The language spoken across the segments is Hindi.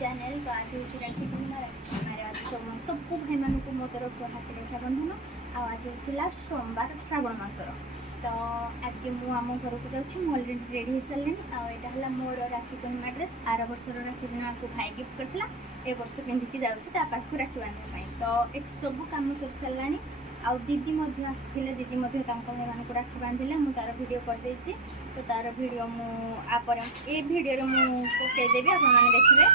चैनल। तो आज हूँ राखी पूर्णिमा आज सबको भाई मानक मो तरफ हाथ रेखा बंधन आज हूँ लास्ट सोमवार श्रावण मासर। तो आज मुझे घर को जाऊँ अलरेडी रेडी हो सारे आईटा मोर राखी पूर्णिमा ड्रेस आर वर्षर राखी पूर्णिमा को भाई गिफ्ट करता ए वर्ष पिंधिकी जाऊँगी पाखु राखी बांधवाई। तो ये सब कम सर सारे आउ दीदी आसते दीदी भाई मानक राखी बांधिले मुझे तार भिड करदे। तो तार भिड मुझे ये भिडियो पकईदेवी आप देखिए।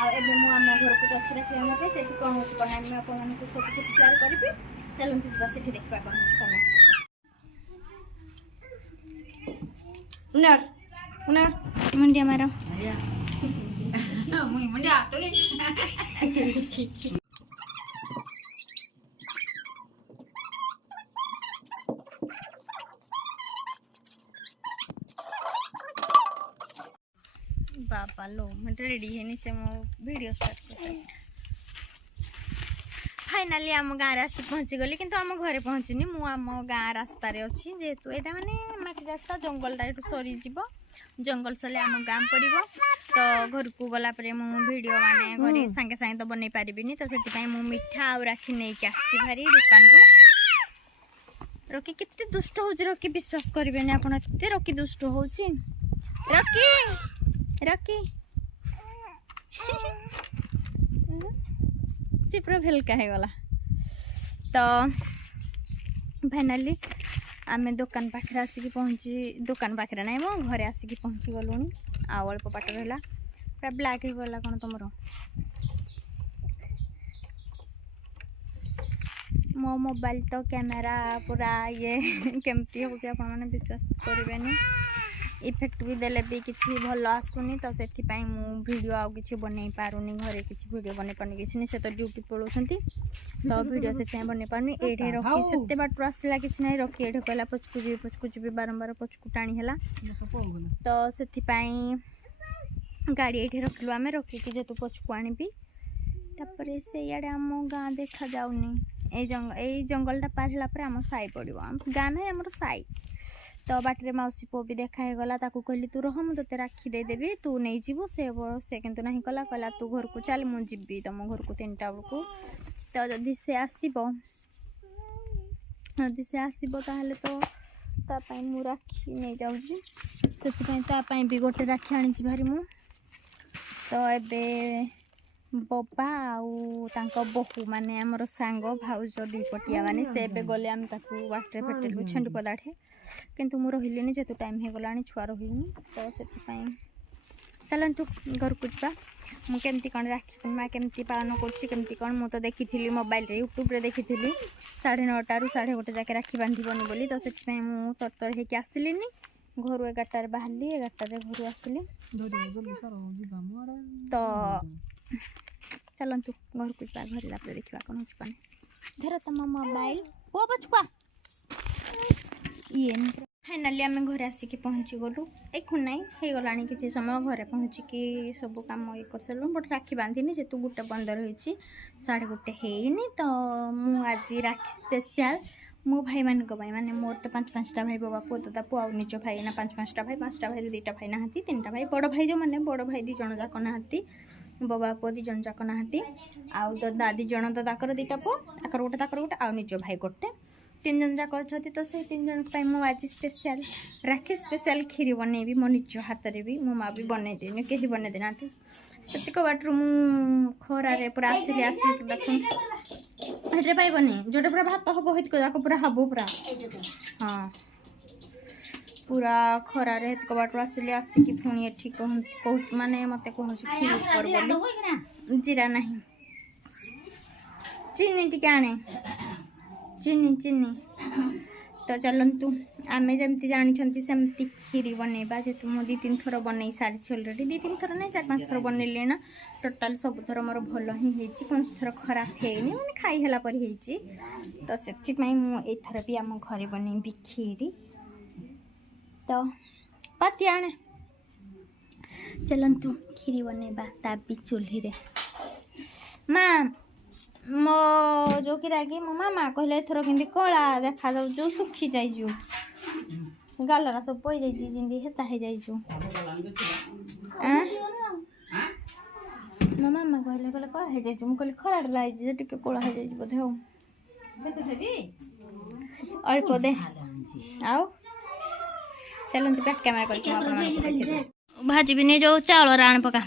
आम घर को जाऊँ राखी बांधवाई से कौन हो कौन आम आप सब कुछ सेयार करी। चलते जावा से देखा कौन हो मुंडिया मार बाबा लो मैं रेडी है से मो वीडियो स्टार्ट कर फाइनाली आम गाँव आसी पहुँची गली किंतु आम घरे पहुँचनी मु आम गाँ रास्ता अच्छी जेहेतु यहाँ माने माटी रास्ता जंगलटा ये सरी जंगल सर आम गाँ पड़ो। तो घर को गला वीडियो माने घरे सांगे सांगे तो बन पारिनी। तो से मिठा आ राखी नहीं आसी भारी दुकान रू रकी केते दुष्ट हो रकी विश्वास करेंगे आप रकी दुष्ट हो रकी रकी सी पूरा भेलका है गला। तो फाइनाली आम दुकान पाखे आसिक पहुँची दुकान पाखे ना मो घरे आसिक पहुँची गलुणी अल्प बाट रहा पूरा ब्लैक हो गला कौन तुम मो मोबाइल तो कैमेरा पूरा ये केमती हो विश्वास करें इफेक्ट भी देले भी किसी भल आसुनी। तो से वीडियो आउ कि बन पारुनी घरे किसी वीडियो बन पानी किसी से तो ड्यूटी पलाउं तो वीडियो से बन पानी ये रखी से बाट आसला कि ना रखी ये कहला पचकु जी बारंबार पचकु टाणी है। तो से गाड़ी ये रखलु आम रखिकी जेतु पचकु आनी से इे आम गाँ देखा जाऊनी ये जंगलटा पार है आम साई पड़ो गाँ ना आम साई। तो बाटे मौसी पु भी देखाई गला कहली तू रह मुझे राखी देदेवी तू नहीं जीवु से किंतु नहीं कला कहला तू घर को चल मुझी तुम घर को 3टा बेलू। तो जदि से आसो ताहले तो तापाई मु राखी नहीं जाऊँगी से भी गोटे राखी आनी भारी मु। तो एबे बबा आउ बहु माने आमर सांग भाउज दीपटिया माने से गले आम बाटे फेटेलु छेंडपदाठे किंतु मु रही जेतु टाइम हो गला छुआ रही। तो से चलतु घर को जा मुझे कौन राखी पूर्णिमा केमती पालन करमती कौन मु तो देखी मोबाइल रे यूट्यूब रे देखी 9:30 रू 1:30 जाके राखी बांधबनी बोली। तो से तरतर होकर आसली घर 11टार बाहरी 11टार घर आसली। तो चलतु घर को जा घर लापर देखा कौन हो कौन धर तुम मोबाइल पुआ बचुआ ये फाइनाली आम घर आसिक पहुँची गलु एक खुना हो गला कि समय घरे पहुँचिकी सब कम ये कर सारू बट राखी बांधिनी जेतु 1:15 होती 1:30 हैनी। तो मुझे राखी स्पेशल मो भाई मानक माने मोर तो 5-5टा भाई बाबा पु दादा पु आउ निज भाई ना 5-5टा भाई 5टा भाई 2टा भाई ना 3टा भाई बड़ भाई जो मैंने बड़ भाई 2 जन जाक ना बाबा पु 2 जन जाक ना आउ दादा 2 जन तो 2टा पु आकर गोटे आउ निज भाई गोटे 3 जन जाक अच्छा। तो से 3 जन मो आज स्पेशल राखी स्पेशल खीरी बनैबी मो निज हाथ में भी मो माँ भी बनई देनी कहीं बनई देना से बाटर मु खरारे पूरा आसिली आसिक देखुन हटे पाइबनी जोटे पूरा भात हम हितक जाक पूरा हम पूरा हाँ पूरा खरारे हितक बाटर आसिली आसिकी पुणी एठी कह माने मते कहूँ खीर कर बोली जीरा नहीं चीनी टिके आने चीनी। तो चलतु आम जमी जानी सेमती खीरी बनवा जेहतु मुझे 2-3 थर बनई सारी अलरेडी 2-3 थर नहीं 4-5 थर बनैली ना टोटाल सब थर मोर भल ही कौन थर खराब है मैंने खाई है पर। तो से एथर भी आम घरे बनैबी खीरी। तो पाती आने चलतु खीरी बनैबा ताबी चूल्ही रे माँ मो जो कि मो मामा कहले एथर कि कला देखा जाऊ सुखी जाइजु गालरा सब पई जाइछि जिंदी हेता हे जाइजु मामा କଳା ହେଇଯାଇଛି ମୁଁ କହିଲି ଖରାରେ ଲାଗିଛି ଯେ ଟିକେ କଳା ହେଇଯାଇଛି ବୋଧେ ଆଉ ଅଳ୍ପ ଦେ ଆଉ ଚାଲନ୍ତୁ ବ୍ୟାକ୍ କ୍ୟାମେରା କରିକି ଆପଣମାନଙ୍କୁ ଦେଖିବେ ଭାଜିବିନି ଯେଉଁ ଚାଉଳର ଆଣ ପକା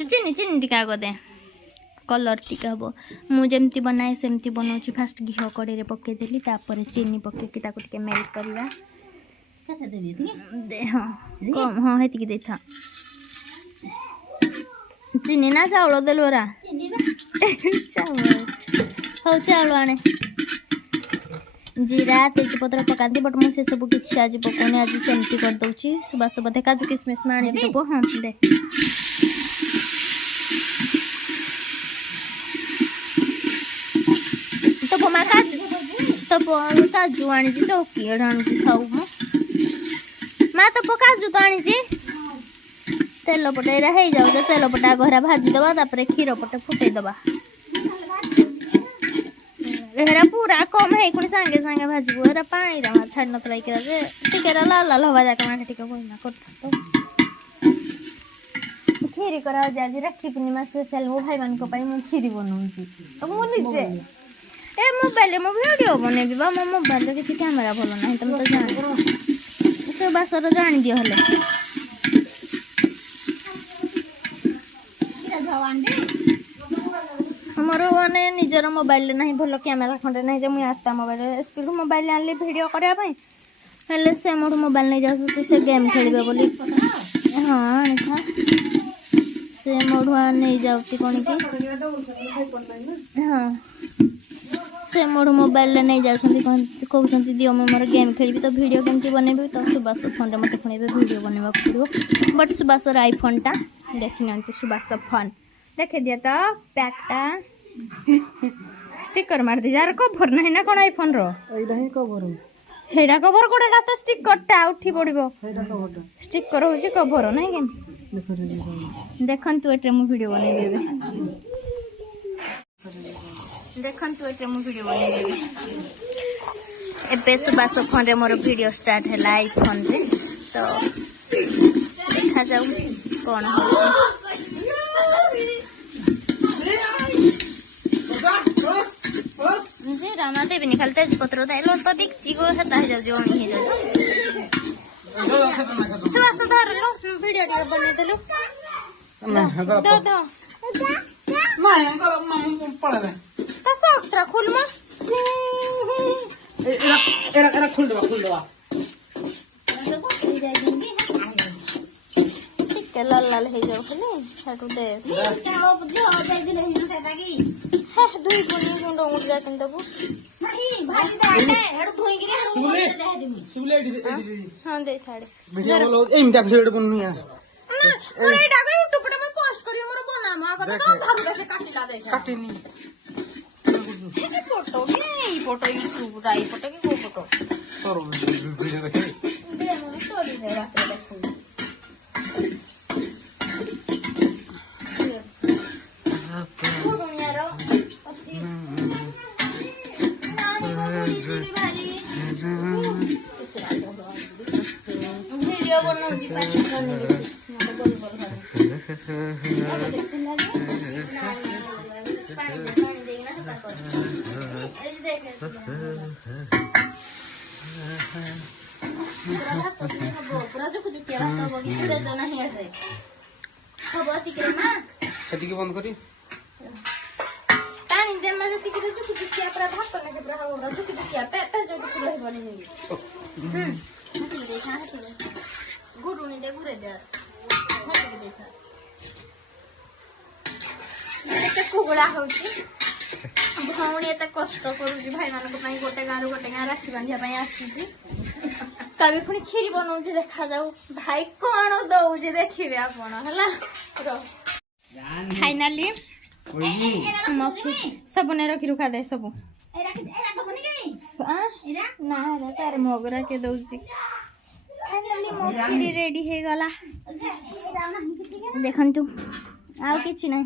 ଚିନି ଟିକେ ଆଗ ଦେ କଲର୍ ଟିକେ ହେବ ମୁଁ ଯେମିତି ବନାଏ ସେମିତି ବନାଉଛି ଫାଷ୍ଟ ଘିଅ କଡ଼େଇରେ ପକେଇଦେଲି ତାପରେ ଚିନି ପକେଇକି ତାକୁ ଟିକେ ମେଲ୍ଟ କରିବା ହଁ କମ୍ ହଁ ହେତିକି ଦେଇଥା ଚିନି ନା ଚାଉଳ ଦେଲୁ ରା ଚାଉଳ ହଉ ଚାଉଳ ଆଣେ ଜିରା ତେଜପତ୍ର ପକାନ୍ତି ବଟ୍ ମୁଁ ସେସବୁ କିଛି ଆଜି ପକାଉନି ଆଜି ସେମିତି କରିଦେଉଛି ସୁବାସ ବୋଧେ କାଜୁ କିସମିସ୍ ଆଣିଛି ଦେବ ହଁ ଦେ ତ ମା କାଜୁ ତ କାଜୁ ଆଣିଛି ଚୌକି ଆଣିଛି ଖାଉ ମୁଁ ମା ତ କାଜୁ ତ ଆଣିଛି ତେଲ ପଟେ ଏଇଟା ହେଇଯାଉଛି ତେଲ ପଟେ ଆଗ ହେରା ଭାଜିଦେବା ତାପରେ କ୍ଷୀର ପଟେ ଫୁଟେଇଦେବା ଏଇଟା ପୁରା କମ୍ ହେଇ ପୁଣି ସାଙ୍ଗେ ସାଙ୍ଗେ ଭାଜିବୁ ଏଇଟା ପାଣିରେ ଛାଡ଼ି ନଥିଲା କି ଯେ ଟିକେ ଲାଲ ଲାଲ ହବା ଯାକ ମାଠେ ଟିକେ ବଇନା କରିଥାନ୍ତ କ୍ଷୀରି କରାହେଉଛି ଆଜି ରାକ୍ଷୀ ପୂର୍ଣ୍ଣିମା ସ୍ପେଶାଲ ମୋ ଭାଇମାନଙ୍କ ପାଇଁ ମୁଁ କ୍ଷୀରି ବନଉଛି ତ ମୁଁ ନିଜେ ଏ ମୋବାଇଲରେ ମୁଁ ଭିଡ଼ିଓ ବନେଇବି ବା ମୋ ମୋବାଇଲରେ କିଛି କ୍ୟାମେରା ଭଲ ନାହିଁ ତମେ ତ ଜାଣି ସେ ବାସର ଜାଣିଦିଅ ହେଲେ ମୋର ମାନେ ନିଜର ମୋବାଇଲରେ ନାହିଁ ଭଲ କ୍ୟାମେରା ଖଣ୍ଡେ ନାହିଁ ଯେ ମୁଁ ଆସ୍ତା ମୋବାଇଲରେ ସ୍ପିଡ଼ ମୋବାଇଲ ଆଣିଲି ଭିଡ଼ିଓ କରିବା ପାଇଁ ହେଲେ ସେ ମୋଠୁ ମୋବାଇଲ ନେଇ ଯାଉଛନ୍ତି ସେ ଗେମ୍ ଖେଳିବେ ବୋଲି ହଁ ଆଣିଥା ସେ ମୋଠୁ ନେଇଯାଉଛି କ'ଣ କି ହଁ ସେ ମୋଠୁ ମୋବାଇଲରେ ନେଇ ଯାଉଛନ୍ତି କହୁଛନ୍ତି ଦିଅ ମୁଁ ମୋର ଗେମ୍ ଖେଳିବି ତ ଭିଡ଼ିଓ କେମିତି ବନେଇବି ତ ସୁବାସ ଫୋନ୍ରେ ମୋତେ ପୁଣି ଏବେ ଭିଡ଼ିଓ ବନେଇବାକୁ ପଡ଼ିବ ବଟ୍ ସୁବାସର ଆଇଫୋନ୍ଟା ଦେଖିନିଅନ୍ତୁ ସୁବାସ ଫୋନ୍ ଦେଖିଦିଅ ତ ପ୍ୟାକ୍ଟା ଷ୍ଟିକର ମାରିଦି ଯାର କଭର ନାହିଁ ନା କ'ଣ ଆଇଫୋନ୍ର ଏଇଟା ହିଁ କଭର ହେଇଟା କଭର କୋଉଟା ତ ଷ୍ଟିକରଟା ଉଠି ପଡ଼ିବ ଷ୍ଟିକର ହେଉଛି କଭର ନାହିଁ କି ଦେଖନ୍ତୁ ଏଠି ମୁଁ ଭିଡ଼ିଓ ବନେଇବି ଏବେ ଦେଖନ୍ତୁ ଏଠି ମୁଁ ଭିଡ଼ିଓ ବନେଇବି ଏବେ ସୁବାସ ଫୋନ୍ରେ ମୋର ଭିଡ଼ିଓ ଷ୍ଟାର୍ଟ ହେଲା ଆଇଫୋନ୍ରେ ତ ଦେଖାଯାଉ କ'ଣ ହେଉଛି ଜିରା ମା ଦେବିନି ଖାଲି ତେଜପତ୍ର ଦେଲେ ତ ଡିକ୍ଚି ହେତା ହେଇଯାଉଛି ଅଣି ହେଇଯାଉଛି ସୁବାସ ଧରିଲୁ ଭିଡ଼ିଓ ଟିକେ ବନେଇଦେଲୁ ତା ସକ୍ସରା ଖୋଲମା ଏରା ଖୋଲିଦେବା ଟିକେ ଲାଲ ଲାଲ ହେଇଯାଉ ଖାଲି ସେଠୁ ଦେ ଧୁଇ ପୁଣି ଗୁଣ୍ଡ ଗୁଣ୍ଡ ଯା କେମିତି ଦେବୁ ହଁ ଦେଇଥାଡ଼େ ଏମିତିଆ ଭିଡ଼ିଓ ବନୁନି କାଟିନି ଫଟୋ କି ଏଇ ଫଟୋ ୟୁଟ୍ୟୁବ ଏଇ ଫଟୋ କି କୋଉ ଫଟୋ ଭିଡ଼ିଓ ଦେଖେ ରାତିରେ ଦେଖୁ ଭିଡ଼ିଓ ବନଉଛି ଏତିକି ବନ୍ଦ କରି ପାଣି ଦେମା ଯେତିକି ଚୁକିଚୁକିଆ ପୁରା ଭାତ ନାକେ ପୁରା ହବ ପୁରା ଚୁକିଚୁକିଆ ପେଟ ଯୋଉ କିଛି ରହିବନି ହେତିକି ଦେଇଥା ହେତିକି ଘୁରୁଣି ଦେ ଘୁରେଇ ଦେ ହେତିକି ଦେଇଥା କେତେ କୁଗୁଳା ହଉଛି ଭଉଣୀ ଏତେ କଷ୍ଟ କରୁଛି ଭାଇମାନଙ୍କ ପାଇଁ ଗୋଟେ ଗାଁରୁ ଗୋଟେ ଗାଁ ରାକ୍ଷୀ ବାନ୍ଧିବା ପାଇଁ ଆସିଛି ତାବି ପୁଣି କ୍ଷୀରି ବନଉଛି ଦେଖାଯାଉ ଭାଇ କ'ଣ ଦଉଛି ଦେଖିବେ ଆପଣ ହେଲା ଫାଇନାଲି सबने रखी रुखा दे सब ना तार मगरा के दौची फाइनली मो खीरी रेडी हे गला देखंतु आउ किछि नै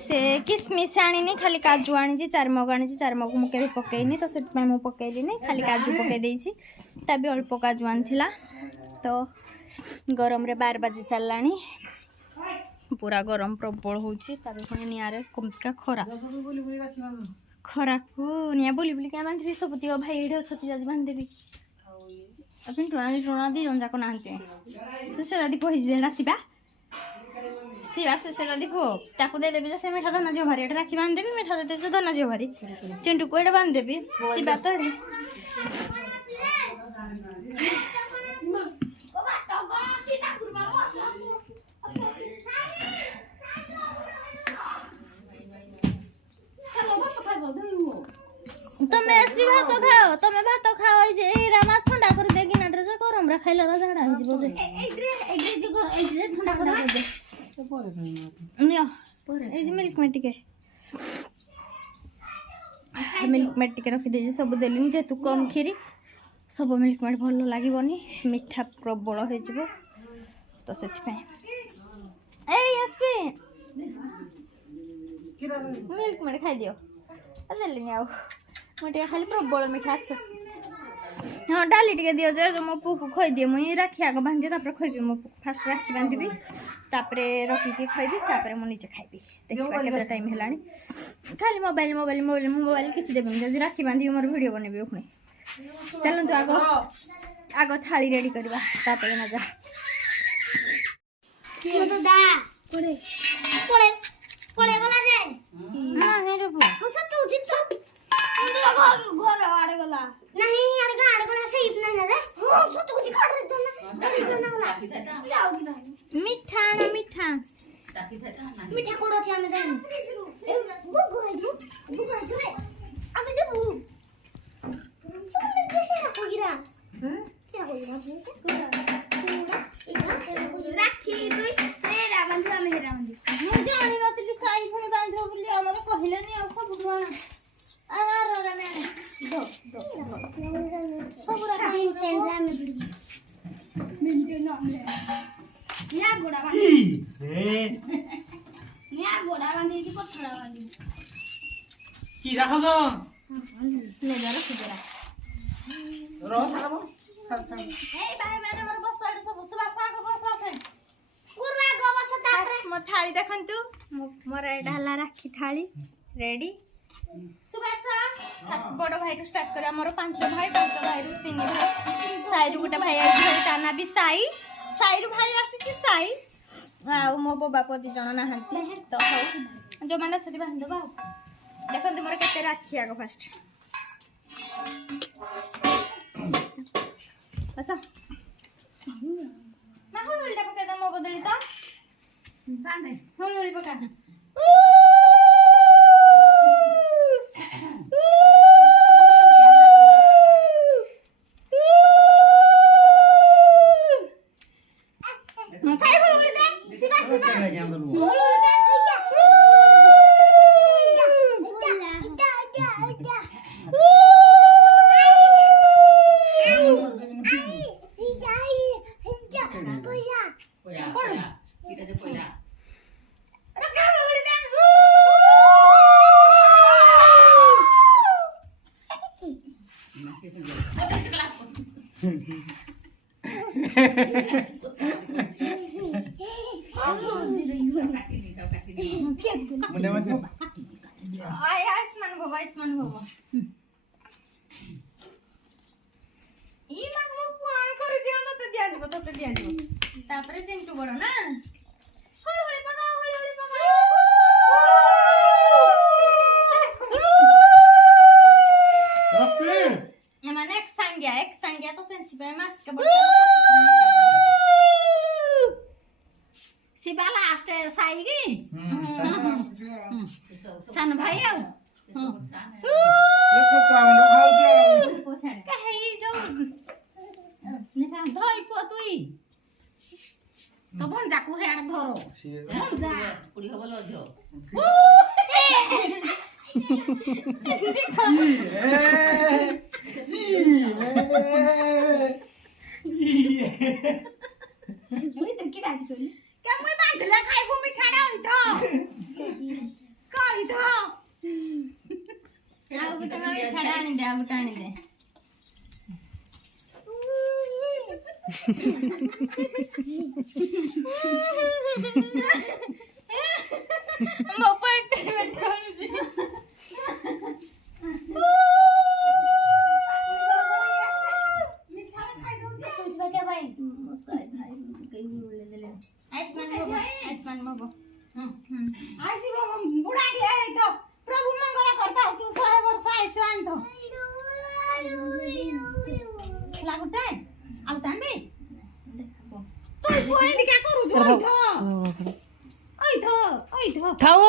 से किसमिस आनी खाली काजू आनी चारमग आनी चारमग मु केबे पकईनी तो से मु पकईली नहीं खाली काजू पकई देइछि तबे अल्प काजू आनथिला तो गरम रे 12 बजे सारलानी पूरा गरम प्रबल होची तारे पुणी निआरे कमका खरा खरा को निया बोली बोली क्या बांधबी सब दियो भाई एडे छती जाज बांधबी अपन टोना दी जन जाको नांते सुसे दादी कहि जेना सिबा सिबा सुसे दादी को ताको दे देबी से मिठा धना जो भरी एटा राखी बांध देबी मिठा दे देबी धना जो भरी चिंटू को एडे बांध देबी सिबा तो एडे तमे एसपी भात खाओ जे रामा ठंडा कर दे कि नाटर जे गरम रा खाइला रा झाडा हिज बोजे एग्रे ठंडा कर दे नियो ए जे मिल्क में टिके रखी दे सब देलिन जे तू कम खीरी सब मिल्क में भलो लागिबनी मिठा प्रबल हो जिवो तो सेति पे ए एसपी मिल्क में खाइ दियो देलिन आउ मोटे खाली प्रबल मिठा एक्सेस हाँ डाली टिके दियो जे जो मो पु को खइ दिए मुई राखी आग बांधि तापर खइबी मो फास्ट राखी बांधिबी तापर रखी के खइबी तापर मो निजे खाइबी देखिबा केते टाइम हेलानी खाली मोबाइल किछि देबे जे राखी बांधि मोर वीडियो बनेबी ओखने चलन तो आगो थाली रेडी करबा तापर न जा की तो दा पड़े गला जाए हां हे रे बु हम सब तू दित घर आड़े गला नहीं आड़े गला से इतना ना रे हां सब तू कुछ काट रे ना गला जाओगी ना मीठा मीठा कोड़ो थी हमें जाए बुगु है रे हमें जब सब में क्या होगिरा क्या होगिरा राखी दुई मेरा बंधुआ मेरा बंधु मु जानि नतली साई फुणी बांधो बोली हमर कहिलेनी आ सब भगवान आरा मैं दो सब राखी टेंडरा में मिनटे ना या गोड़ा बांधी या गोड़ा बांधी की पछड़ा बांधी কি রাখো তো ले जा रख जरा র ছাড়াবো ছাড় ए भाई मैंने मोर बस साइड सब सुबह साग बस आथे पूरा गोबस तापरे मो थाली देखंतु मोर एडा हला राखी थाली रेडी सुबह सा फास्ट बड़ भाई टू स्टार्ट कर हमर पांच भाई रु तीन भाई साई रु गोटे भाई आइ ताना भी साई रु भाई आसी साई आ मो बाबा पति जण नाहंती तो हो जो माने छति बांधबा देखंतु मोर केते राखी आगो फास्ट बसा ना होलटा पका दम बदली तो बांधे होलड़ी पका साई होलड़ी दे सिबा आयुष्मान बाबा ई माग मो पुआ कर जे तते दिया जिवो तापरे चिंटू बड़ ना होली पका रखी ये माने एक संज्ञा तो सेंसी पे मास्क बड़ सिबा लास्ट साई की सान भाई आउ देखो पाउंड खाऊ पोछाड़ कहे जो नेसा धई पो तुई तो भन जाकू हेड धरो भन जा पुड़ी हो बोलो जो मुई तो की राजी करी क्या मुई बांधले खाइबो मिठाड़ा होई तो कहि तो आउ गुटे मिठाड़ा आनी दे ଏମିତି क्या କରୁଛୁ ଓଇଧ ଖାଉ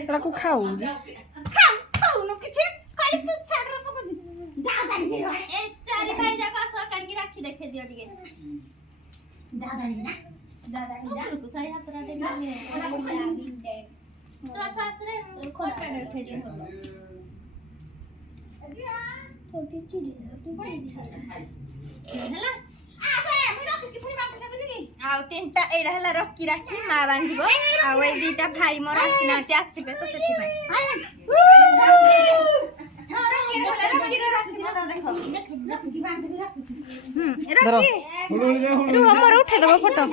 ଏଟାକୁ ଖାଉ ଖାଉନୁ କିଛି କାଲି ତୁ ଛାଡରେ ପକଉଛୁ ଯା ଜାଣିକି ଏ ଚାରି ଭାଇ ଯାକ ଆସ କାଢିକି ରାଖି ଦେଖେଇ ଦିଅ ଟିକେ ଯା ଜାଣିକି ନା ଯା ରୁକୁ ସାଇ ହାତରା ଦେ ସାସରେ ଖଟା ଦେଖେଇ ଦିଅ थोड़ी चिड़ी ହେଲା ଆଉ ତିନିଟା ଏଇଟା ହେଲା ରକି ରାଖି ମା ବାନ୍ଧିବ ଆଉ ଏଇ ଦିଟା ଭାଇ ମୋର ଆସିନାହାନ୍ତି ଆସିବେ ତ ସେଥିପାଇଁ ରୁହ ମୋର ଉଠେଇଦବ ଫଟୋ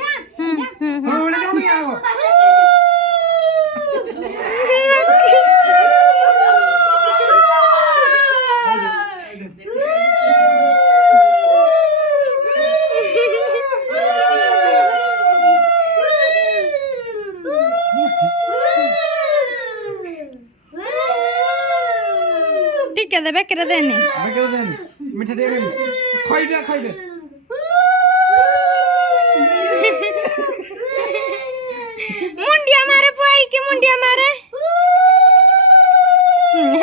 ଟିକେ ଦେବେ କେରେ ଦେନି ମିଠା ଟିକେ ଖାଇ ଦେ मुंडिया मारे पुआई के मुंडिया मारे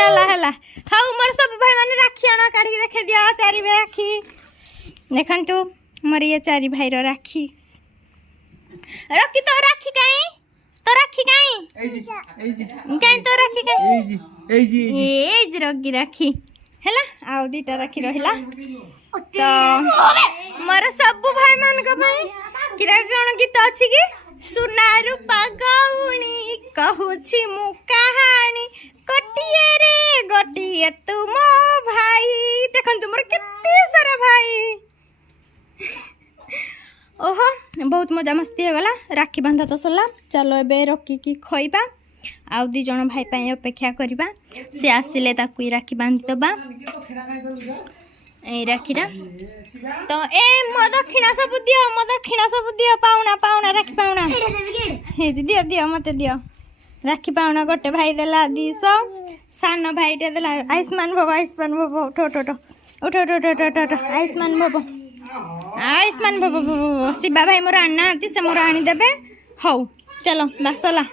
ହେଲା हाउ मोर सब भाई माने राखी आना काढी देखे दिया चारि बे राखी देखंतु मोर ये चारि भाई रो राखी रखी तो राखी काई काई तो राखी काई एज रगी राखी हैला आउ दीटा राखी रहिला तो मोर सब भाई मान को भाई किरा कोन गीत अछि की सुना रूपा गौणी कहूछि मु कहानी गोटिए तू मो भाई देखन तुमर केते सारा भाई ओहो बहुत मजा मस्ती हो गला राखी बांधा तो सरला चलो एबे रखी की खोइबा आउ दी जण भाई पई अपेक्षा करबा से आसिले ताकू राखी बांधी दबा ए राखीरा तो ए मो दक्षिणा सब दियो पाउना राखी पाउना हे दियो दियो मते दियो राखी पाउना गोटे भाई देला 200 सान भाईटे देला आयुष्मान भव उठ आयुष्मान भव शिवा भाई मोर आना से मोर आनी देबे हौ चलो बासला